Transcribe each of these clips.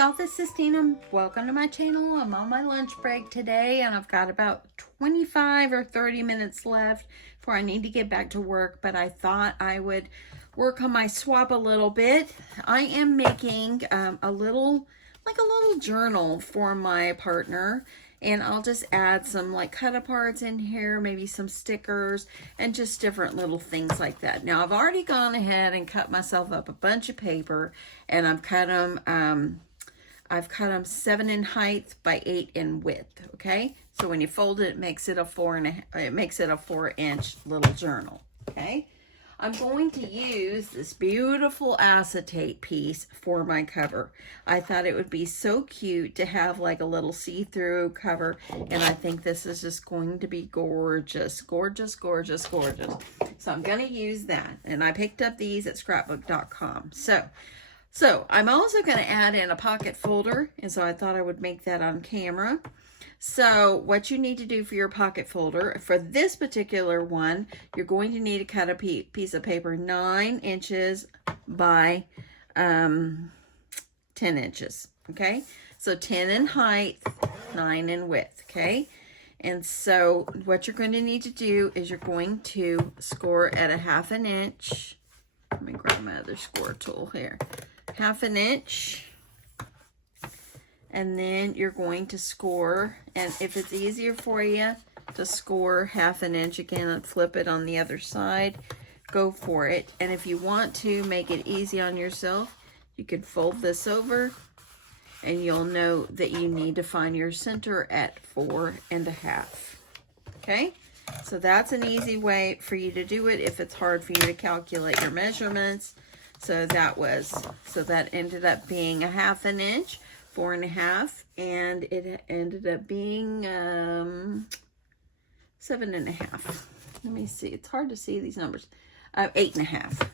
y'all, this is Tina. Welcome to my channel. I'm on my lunch break today and I've got about 25 or 30 minutes left before I need to get back to work, but I thought I would work on my swap a little bit. I am making a little journal for my partner, and I'll just add some like cut aparts in here, maybe some stickers and just different little things like that. Now I've already gone ahead and cut myself up a bunch of paper, and I've cut them 7 in height by 8 in width. Okay, so when you fold it, it makes it a 4-inch little journal. Okay, I'm going to use this beautiful acetate piece for my cover. I thought it would be so cute to have like a little see-through cover, and I think this is just going to be gorgeous, gorgeous, gorgeous, gorgeous. So I'm going to use that, and I picked up these at scrapbook.com. So I'm also going to add in a pocket folder, and so I thought I would make that on camera. So what you need to do for your pocket folder, for this particular one, you're going to need to cut a piece of paper 9 inches by 10 inches, okay? So 10 in height, 9 in width, okay? And so what you're going to need to do is you're going to score at a 1/2 inch. Let me grab my other score tool here. 1/2 inch. And then you're going to score, and if it's easier for you to score 1/2 inch again and flip it on the other side, go for it. And if you want to make it easy on yourself, you could fold this over, and you'll know that you need to find your center at 4.5. Okay, so that's an easy way for you to do it if it's hard for you to calculate your measurements. So that ended up being a 1/2 inch. 4.5, and it ended up being 7.5. Let me see, it's hard to see these numbers. 8.5.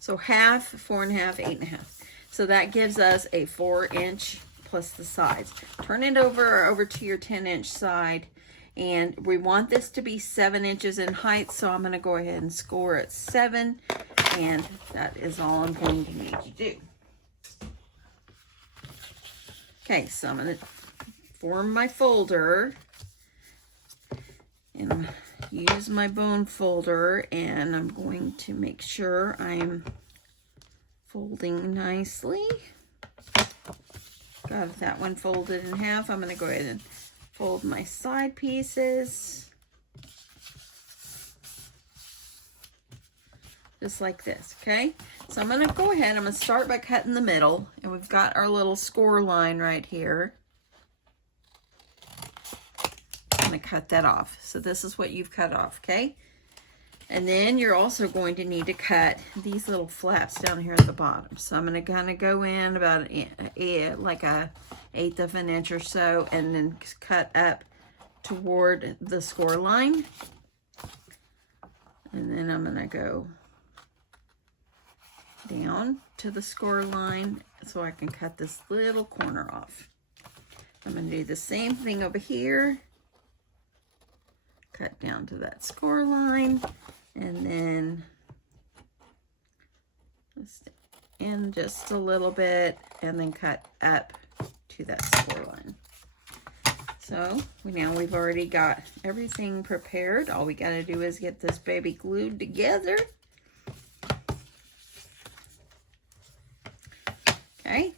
So 1/2, 4.5, 8.5. So that gives us a 4-inch plus the sides. Turn it over to your 10-inch side, and we want this to be 7 inches in height, so I'm going to go ahead and score at 7, and that is all I'm going to need to do. Okay, so I'm going to form my folder and use my bone folder, and I'm going to make sure I'm folding nicely. Got that one folded in half. I'm going to go ahead and fold my side pieces. Just like this, okay? So I'm going to go ahead, I'm going to start by cutting the middle, and we've got our little score line right here. I'm going to cut that off. So this is what you've cut off, okay? And then you're also going to need to cut these little flaps down here at the bottom. So I'm going to kind of go in about like a 1/8 of an inch or so, and then cut up toward the score line. And then I'm going to go down to the score line so I can cut this little corner off. I'm going to do the same thing over here. Cut down to that score line, and then just in just a little bit, and then cut up to that score line. So now we've already got everything prepared. All we got to do is get this baby glued together. Okay,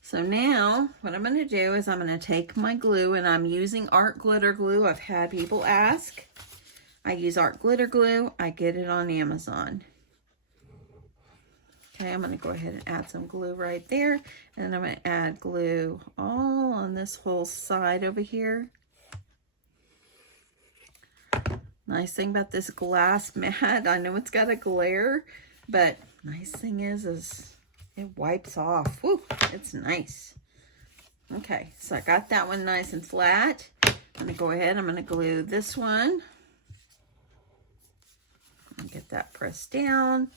so now what I'm going to do is I'm going to take my glue, and I'm using art glitter glue. I've had people ask. I use art glitter glue. I get it on Amazon. Okay, I'm going to go ahead and add some glue right there, and I'm going to add glue all on this whole side over here. Nice thing about this glass mat, I know it's got a glare, but nice thing is it wipes off. Woo, it's nice. Okay, so I got that one nice and flat. I'm going to go ahead, I'm going to glue this one. And get that pressed down.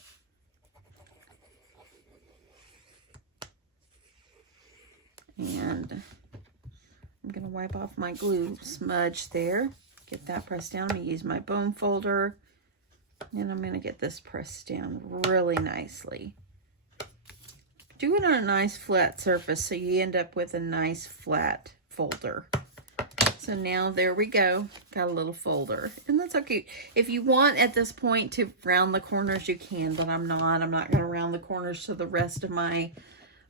And I'm going to wipe off my glue smudge there. Get that pressed down. I'm going to use my bone folder. And I'm going to get this pressed down really nicely. do it on a nice flat surface so you end up with a nice flat folder. So now there we go. Got a little folder. And that's okay. If you want at this point to round the corners, you can, but I'm not. I'm not going to round the corners to the rest of my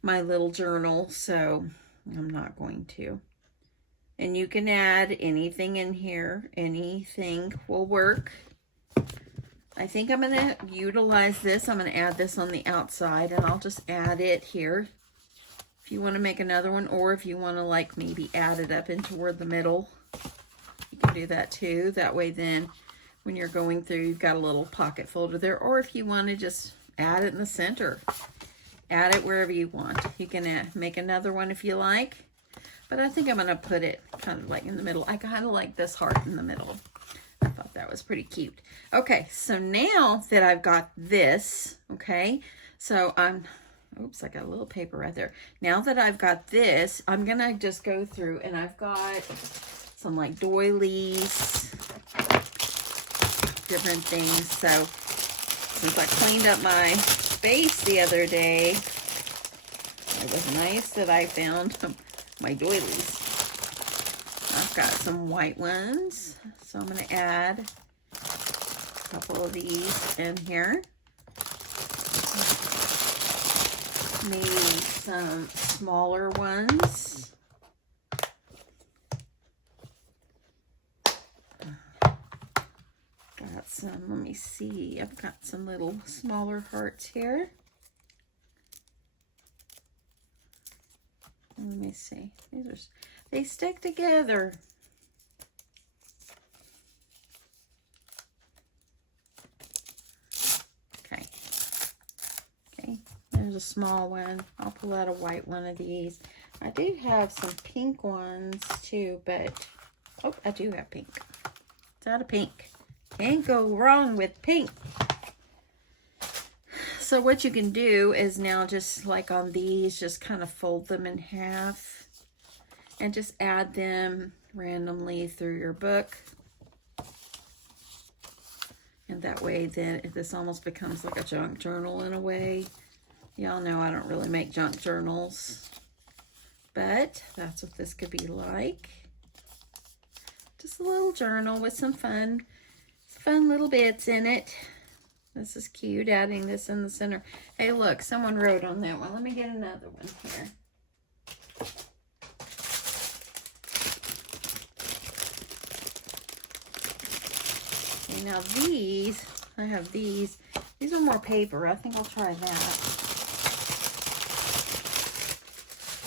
little journal, so I'm not going to. And you can add anything in here. Anything will work. I think I'm going to utilize this. I'm going to add this on the outside, and I'll just add it here. If you want to make another one, or if you want to like maybe add it up into toward the middle, you can do that too. That way then when you're going through, you've got a little pocket folder there. Or if you want to just add it in the center, add it wherever you want. You can make another one if you like, but I think I'm going to put it kind of like in the middle. I kind of like this heart in the middle. I thought that was pretty cute. Okay, so now that I've got this, okay, so oops, I got a little paper right there. Now that I've got this, I'm going to just go through, and I've got some like doilies, different things. So since I cleaned up my space the other day, it was nice that I found my doilies. I've got some white ones, so I'm going to add a couple of these in here. Maybe some smaller ones. Got some, let me see, I've got some little smaller hearts here. Let me see, they stick together. There's a small one. I'll pull out a white one of these. I do have some pink ones too, but oh, I do have pink. It's out of pink. Can't go wrong with pink. So what you can do is now just like on these, just kind of fold them in half and just add them randomly through your book. And that way then this almost becomes like a junk journal in a way. Y'all know I don't really make junk journals, but that's what this could be like. Just a little journal with some fun little bits in it. This is cute, adding this in the center. Hey, look, someone wrote on that one. Let me get another one here. Okay, now these, I have these. These are more paper. I think I'll try that.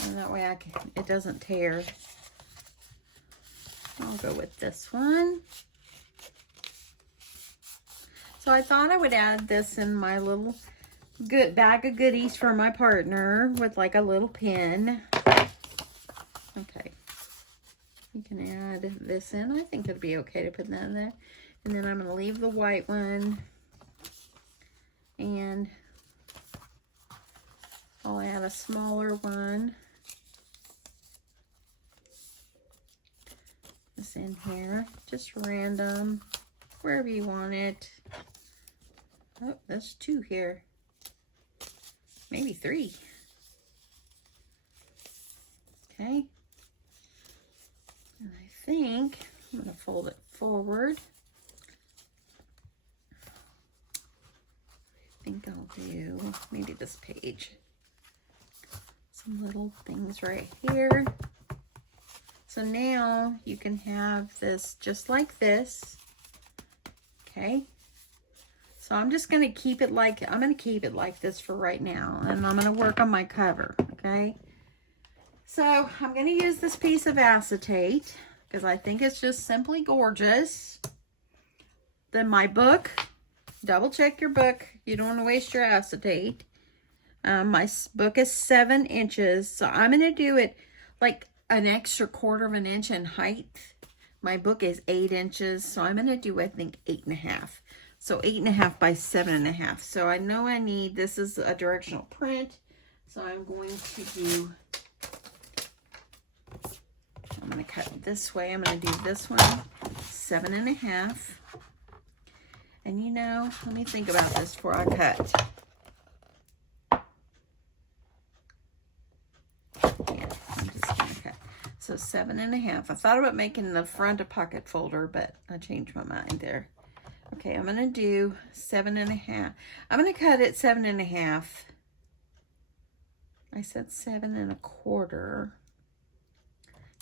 And that way it doesn't tear. I'll go with this one. So I thought I would add this in my little good bag of goodies for my partner with like a little pin. Okay. You can add this in. I think it'd be okay to put that in there. And then I'm going to leave the white one. And I'll add a smaller one. This in here, just random, wherever you want it. Oh, that's 2 here. Maybe 3. Okay. And I think I'm going to fold it forward. I think I'll do maybe this page. Some little things right here. So now you can have this just like this. Okay. So I'm just going to keep it like, I'm going to keep it like this for right now. And I'm going to work on my cover. Okay. So I'm going to use this piece of acetate because I think it's just simply gorgeous. Then my book, double check your book. You don't want to waste your acetate. My book is 7 inches. So I'm going to do it like an extra 1/4 of an inch in height. My book is 8 inches. So I'm going to do, I think, 8.5. So 8.5 by 7.5. So I know I need, this is a directional print. So I'm going to do, I'm going to cut this way. I'm going to do this one, 7.5. And you know, let me think about this before I cut. So 7.5. I thought about making the front a pocket folder, but I changed my mind there. Okay, I'm gonna do 7.5. I'm gonna cut it 7.5. I said 7.25.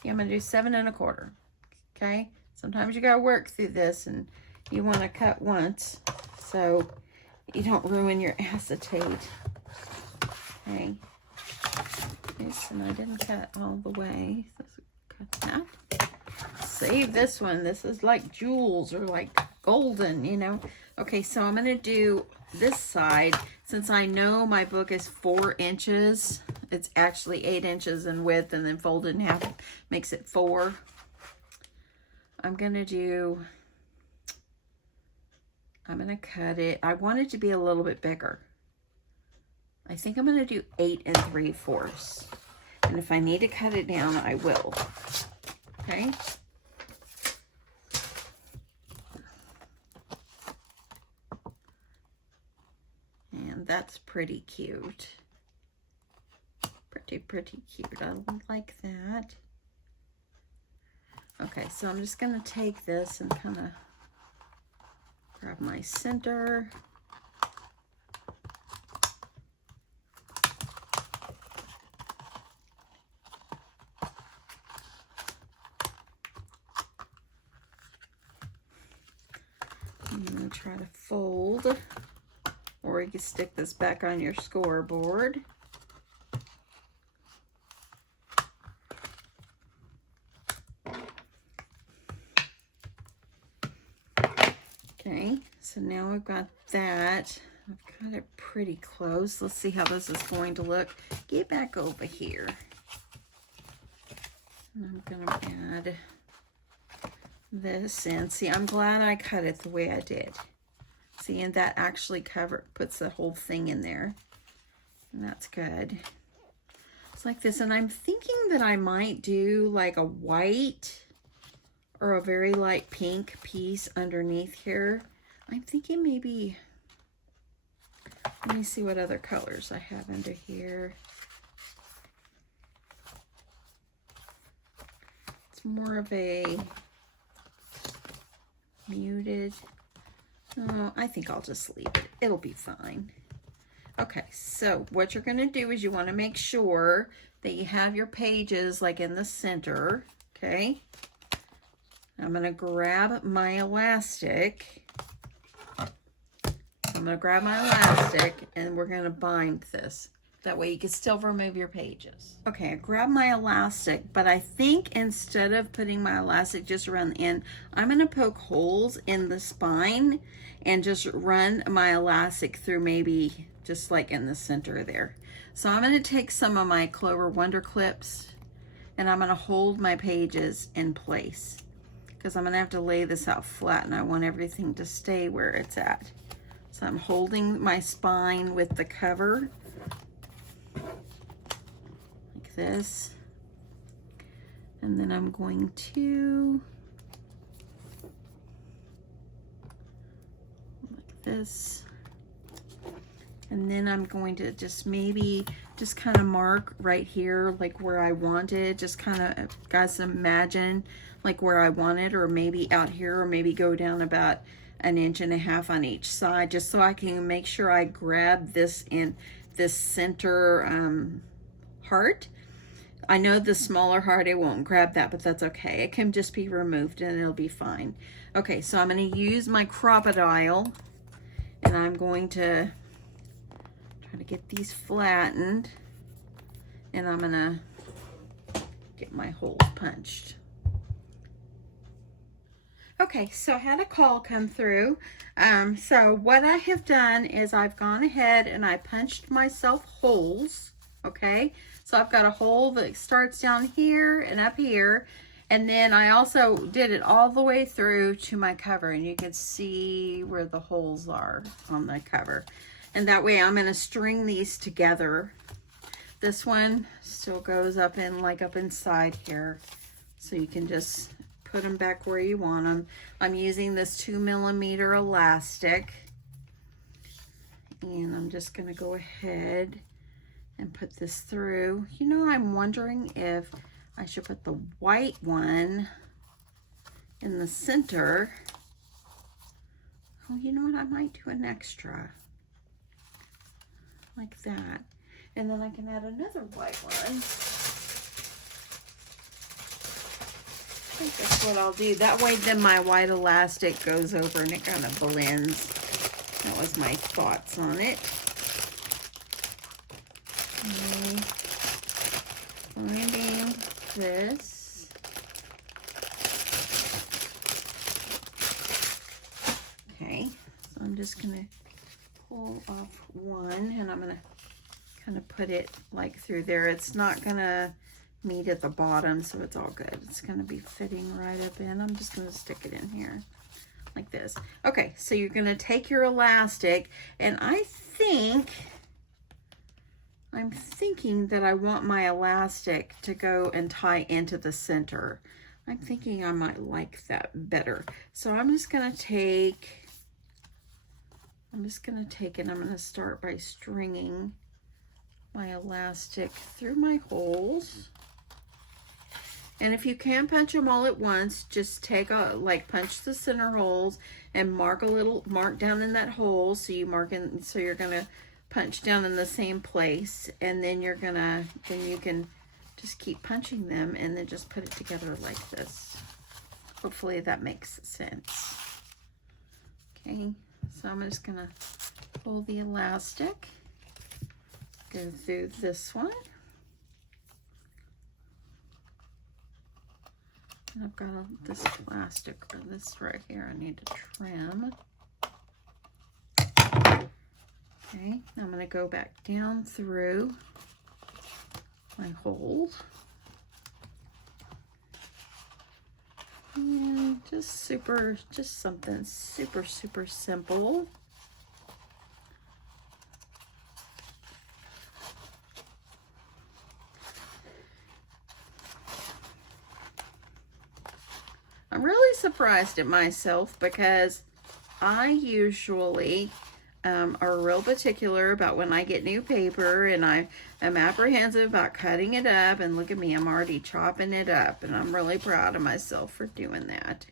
Yeah, I'm gonna do 7.25. Okay, sometimes you gotta work through this and you wanna cut once so you don't ruin your acetate. Okay. And I didn't cut all the way. So cut that. Save this one. This is like jewels or like golden, you know. Okay, so I'm gonna do this side. Since I know my book is 4 inches, it's actually 8 inches in width, and then folded in half makes it 4. I'm gonna cut it. I want it to be a little bit bigger. I think I'm gonna do 8 3/4. And if I need to cut it down, I will. Okay. And that's pretty cute. Pretty cute. I like that. Okay, so I'm just gonna take this and kind of grab my center. I'm gonna try to fold, or you can stick this back on your scoreboard. Okay, so now I've got that. I've got it pretty close. Let's see how this is going to look. Get back over here. And I'm gonna add this in. See, I'm glad I cut it the way I did. See, and that actually puts the whole thing in there. And that's good. It's like this, and I'm thinking that I might do like a white or a very light pink piece underneath here. I'm thinking maybe, let me see what other colors I have under here. It's more of a muted. Oh, I think I'll just leave it. It'll be fine. Okay, so what you're going to do is you want to make sure that you have your pages like in the center, okay? I'm going to grab my elastic. I'm going to grab my elastic and we're going to bind this. That way you can still remove your pages. Okay, I grabbed my elastic, but I think instead of putting my elastic just around the end, I'm gonna poke holes in the spine and just run my elastic through, maybe just like in the center there. So I'm gonna take some of my Clover Wonder clips and I'm gonna hold my pages in place because I'm gonna have to lay this out flat and I want everything to stay where it's at. So I'm holding my spine with the cover like this, and then I'm going to like this, and then I'm going to just maybe just kind of mark right here like where I want it. Just kind of, guys, imagine like where I want it, or maybe out here, or maybe go down about 1.5 inches on each side, just so I can make sure I grab this in this center heart. I know the smaller heart, it won't grab that, but that's okay. It can just be removed and it'll be fine. Okay, so I'm going to use my crocodile and I'm going to try to get these flattened, and I'm going to get my holes punched. Okay, so I had a call come through. So what I have done is I've gone ahead and I punched myself holes, okay? So I've got a hole that starts down here and up here, and then I also did it all the way through to my cover, and you can see where the holes are on the cover. And that way I'm gonna string these together. This one still goes up in, like up inside here, so you can just put them back where you want them. I'm using this 2mm elastic, and I'm just gonna go ahead and put this through. You know, I'm wondering if I should put the white one in the center. Oh, you know what? I might do an extra like that. And then I can add another white one. I think that's what I'll do. That way then my white elastic goes over and it kind of blends. That was my thoughts on it. Finding this. Okay, so I'm just gonna pull off one and I'm gonna kind of put it like through there. It's not gonna meet at the bottom, so it's all good. It's gonna be fitting right up in. I'm just gonna stick it in here like this. Okay, so you're gonna take your elastic, and I'm thinking that I want my elastic to go and tie into the center. I'm thinking I might like that better. So I'm just gonna take and I'm gonna start by stringing my elastic through my holes. And if you can't punch them all at once, just take punch the center holes and mark down in that hole. So you're gonna punch down in the same place, and then you can just keep punching them and then just put it together like this. Hopefully that makes sense. Okay, so I'm just gonna pull the elastic, go through this one. And I've got this plastic, or this right here, I need to trim. Okay, I'm going to go back down through my hole. And just something super, super simple. I'm really surprised at myself because I usually are real particular about when I get new paper, and I am apprehensive about cutting it up. And look at me, I'm already chopping it up, and I'm really proud of myself for doing that.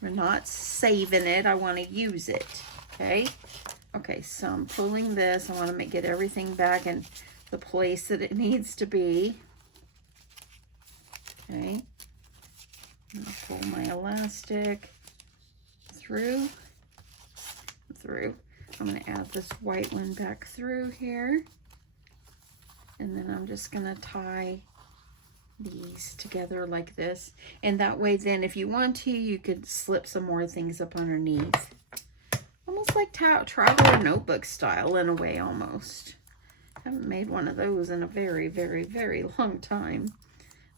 We're not saving it, I want to use it. Okay, so I'm pulling this. I want to get everything back in the place that it needs to be. Okay. I'm gonna pull my elastic through. I'm gonna add this white one back through here. And then I'm just gonna tie these together like this. And that way then, if you want to, you could slip some more things up underneath. Almost like traveler notebook style in a way, almost. Haven't made one of those in a very, very, very long time.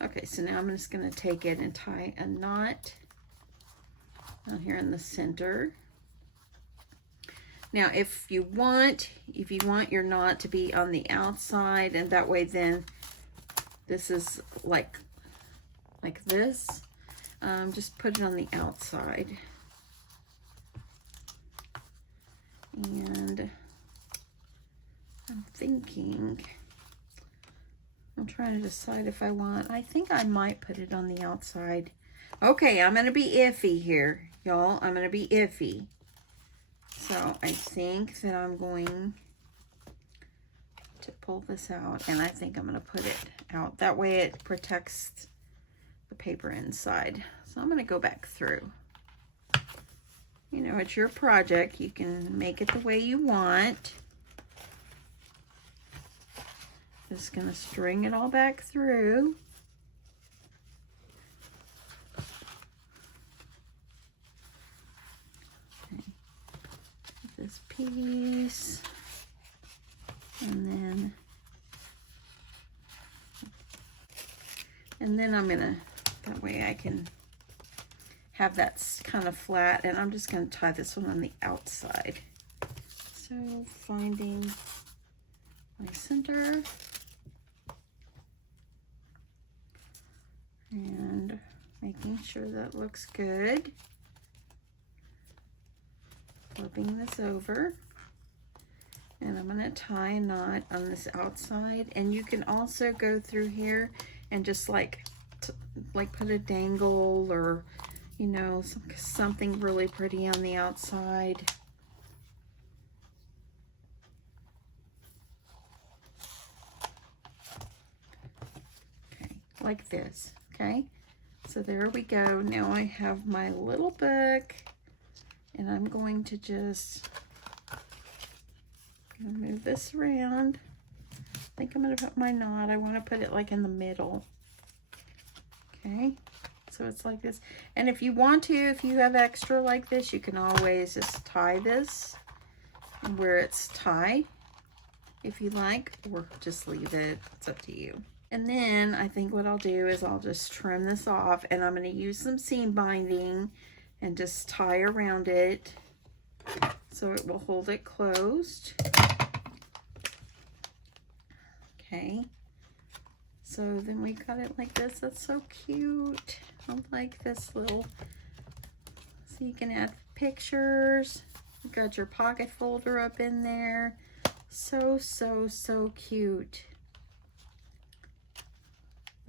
Okay, so now I'm just going to take it and tie a knot down here in the center. Now, if you want your knot to be on the outside, and that way then this is like this, just put it on the outside. And I'm trying to decide if I think I might put it on the outside. Okay, I'm going to be iffy here, y'all. I'm going to be iffy. So I think that I'm going to pull this out, and I think I'm going to put it out. That way it protects the paper inside. So I'm going to go back through. You know, it's your project. You can make it the way you want. Just going to string it all back through. Okay. This piece. And then I'm going to, that way I can have that kind of flat, and I'm just going to tie this one on the outside. So finding my center. And making sure that looks good. Flipping this over. And I'm going to tie a knot on this outside. And you can also go through here and just like put a dangle or, you know, something really pretty on the outside. Okay, like this, okay? So there we go. Now I have my little book, and I'm going to just move this around. I think I'm going to put my knot. I want to put it like in the middle. Okay, so it's like this. And if you want to, if you have extra like this, you can always just tie this where it's tied if you like, or just leave it. It's up to you. And then I think what I'll do is I'll just trim this off, and I'm going to use some seam binding and just tie around it so it will hold it closed. Okay. So then we got it like this. That's so cute. I like this little, so you can add pictures. You got your pocket folder up in there. So, so, so cute.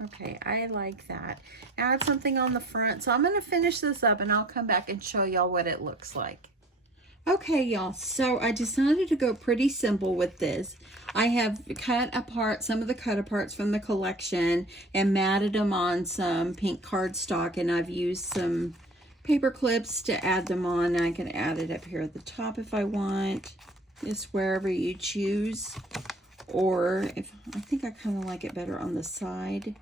Okay, I like that. Add something on the front. So I'm going to finish this up, and I'll come back and show y'all what it looks like. Okay, y'all, so I decided to go pretty simple with this. I have cut apart some of the cut aparts from the collection and matted them on some pink cardstock, and I've used some paper clips to add them on. I can add it up here at the top if I want, just wherever you choose. Or if I think I kind of like it better on the side.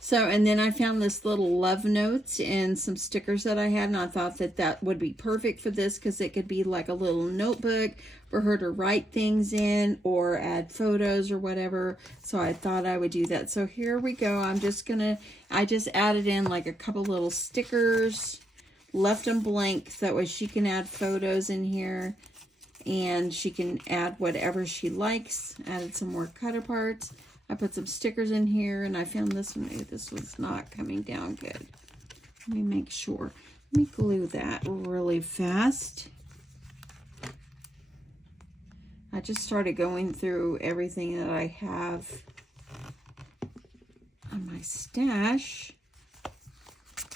So, and then I found this little love notes and some stickers that I had, and I thought that that would be perfect for this because it could be like a little notebook for her to write things in or add photos or whatever. So I thought I would do that. So here we go. I just added in like a couple little stickers, left them blank so that way she can add photos in here and she can add whatever she likes. Added some more cut aparts. I put some stickers in here, and I found this one. This was not coming down good. Let me make sure. Let me glue that really fast. I just started going through everything that I have on my stash.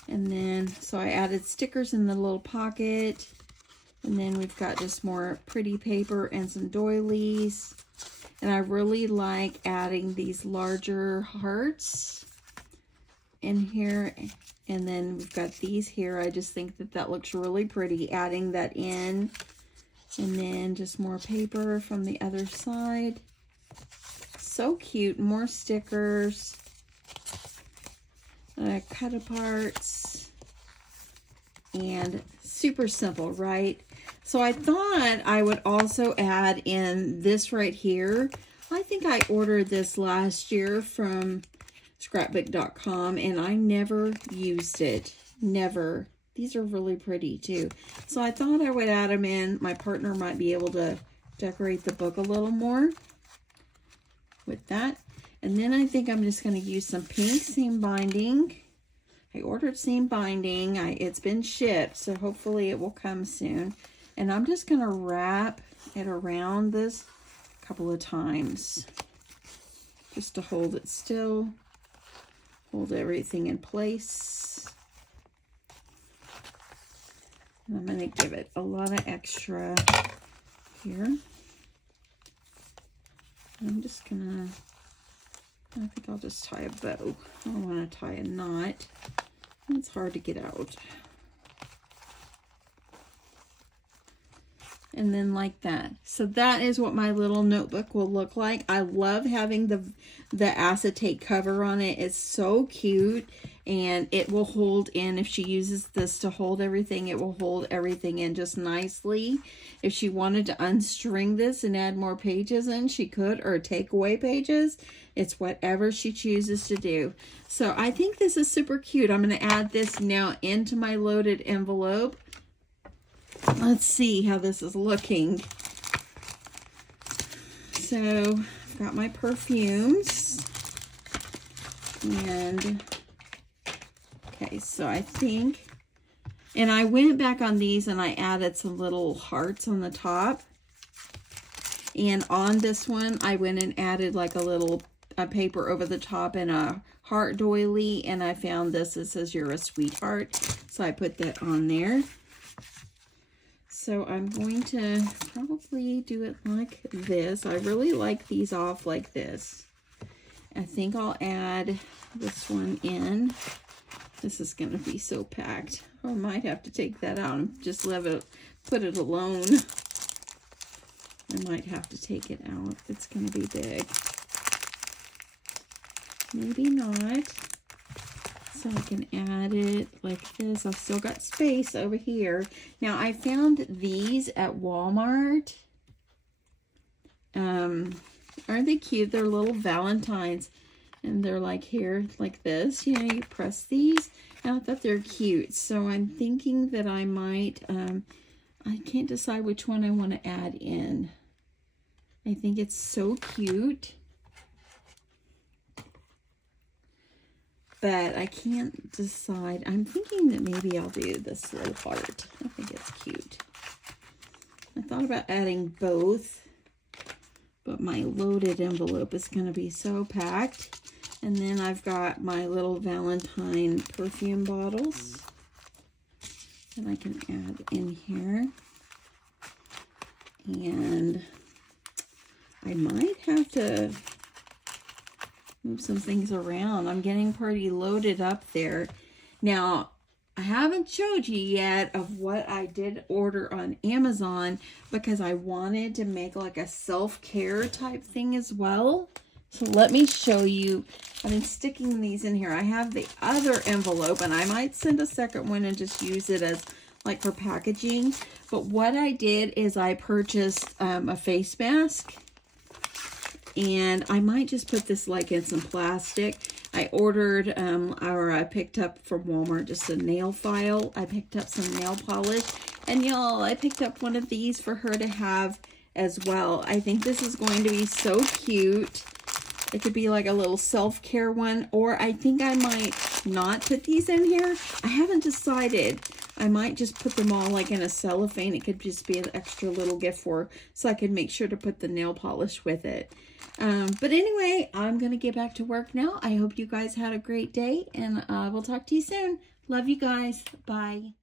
And then, so I added stickers in the little pocket. And then we've got just more pretty paper and some doilies. And I really like adding these larger hearts in here. And then we've got these here. I just think that that looks really pretty, adding that in. And then just more paper from the other side. So cute. More stickers. Cut aparts. And super simple, right? So I thought I would also add in this right here. I think I ordered this last year from scrapbook.com, and I never used it. Never. These are really pretty too. So I thought I would add them in. My partner might be able to decorate the book a little more with that. And then I think I'm just going to use some pink seam binding. I ordered seam binding. It's been shipped, so hopefully it will come soon. And I'm just going to wrap it around this a couple of times just to hold it still, hold everything in place. And I'm going to give it a lot of extra here. I'm just going to, I think I'll just tie a bow. I don't want to tie a knot. It's hard to get out. And then like that. So that is what my little notebook will look like. I love having the acetate cover on it. It's so cute, and it will hold in. If she uses this to hold everything, it will hold everything in just nicely. If she wanted to unstring this and add more pages in, she could, or take away pages. It's whatever she chooses to do. So I think this is super cute. I'm going to add this now into my loaded envelope. Let's see how this is looking. So I've got my perfumes, and okay, so I think, and I went back on these and I added some little hearts on the top, and on this one I went and added like a little a paper over the top and a heart doily, and I found this. It says you're a sweetheart, so I put that on there. So I'm going to probably do it like this. I really like these off like this. I think I'll add this one in. This is going to be so packed. I might have to take that out and just put it alone. I might have to take it out. It's going to be big. Maybe not. So I can add it like this. I've still got space over here. Now I found these at Walmart. Aren't they cute? They're little Valentines. And they're like here, like this. You know, you press these. And I thought they're cute. So I'm thinking that I might, I can't decide which one I want to add in. I think it's so cute. But I can't decide. I'm thinking that maybe I'll do this little heart. I think it's cute. I thought about adding both. But my loaded envelope is going to be so packed. And then I've got my little Valentine perfume bottles that I can add in here. And I might have to move some things around. I'm getting pretty loaded up there. Now, I haven't showed you yet of what I did order on Amazon because I wanted to make like a self-care type thing as well. So let me show you. I've been sticking these in here. I have the other envelope and I might send a second one and just use it as like for packaging. But what I did is I purchased a face mask. And I might just put this like in some plastic. I ordered, or I picked up from Walmart just a nail file. I picked up some nail polish. And y'all, I picked up one of these for her to have as well. I think this is going to be so cute. It could be like a little self-care one. Or I think I might not put these in here. I haven't decided. I might just put them all like in a cellophane. It could just be an extra little gift for her, so I could make sure to put the nail polish with it. But anyway, I'm going to get back to work now. I hope you guys had a great day, and we'll talk to you soon. Love you guys. Bye.